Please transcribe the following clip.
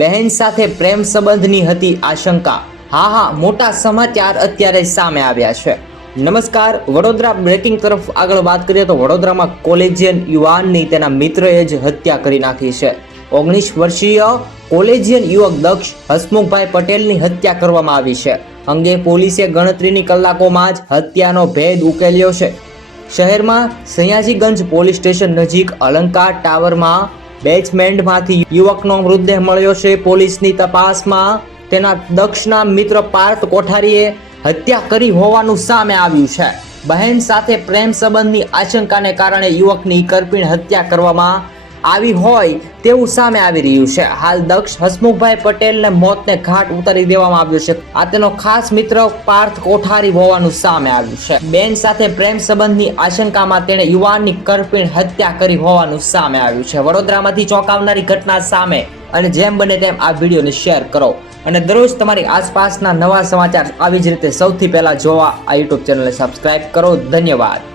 બહેન સાથે પ્રેમ સંબંધની હતી આશંકા। હા, મોટા સમાચાર અત્યારે સામે આવ્યા છે। નમસ્કાર, વડોદરા બ્રેકિંગ તરફ આગળ વાત કરીએ તો વડોદરામાં કોલેજિયન યુવાનની તેના મિત્રએ જ હત્યા કરી નાખી છે। 19 વર્ષીય કોલેજિયન યુવક દક્ષ હસમુખભાઈ પટેલની હત્યા કરવામાં આવી છે। અંગે પોલીસે ગણતરીની કલાકોમાં જ હત્યાનો ભેદ ઉકેલ્યો છે। શહેરમાં સયાજીગંજ પોલીસ સ્ટેશન નજીક અલંકાર ટાવરમાં બેઝમેન્ટમાંથી યુવકનો મૃતદેહ મળ્યો છે। પોલીસની તપાસમાં તેના દક્ષના મિત્ર પાર્થ કોઠારીએ હત્યા કરી હોવાનું સામે આવ્યું છે। બહેન સાથે પ્રેમ સંબંધની આશંકાને કારણે યુવકની કરપીણ હત્યા કરવામાં આવી હોય તેવું સામે આવી રહ્યું છે। હાલ દક્ષ હસમુખભાઈ પટેલને મોતને ઘાટ ઉતારી દેવામાં આવ્યો છે। આ તેનો ખાસ મિત્ર પાર્થ કોઠારી હોવાનું સામે આવ્યું છે। બેન સાથે પ્રેમ સંબંધની આશંકામાં તેણે યુવાનની કરપીણ હત્યા કરી હોવાનું સામે આવ્યું છે। વડોદરામાંથી ચોંકાવનારી ઘટના સામે અને જેમ બને તેમ આ વિડીયોને શેર કરો અને દરરોજ તમારી આસપાસના નવા સમાચાર આવી જ રીતે સૌથી પહેલા જોવા આ યુટ્યુબ ચેનલને સબસ્ક્રાઇબ કરો। ધન્યવાદ।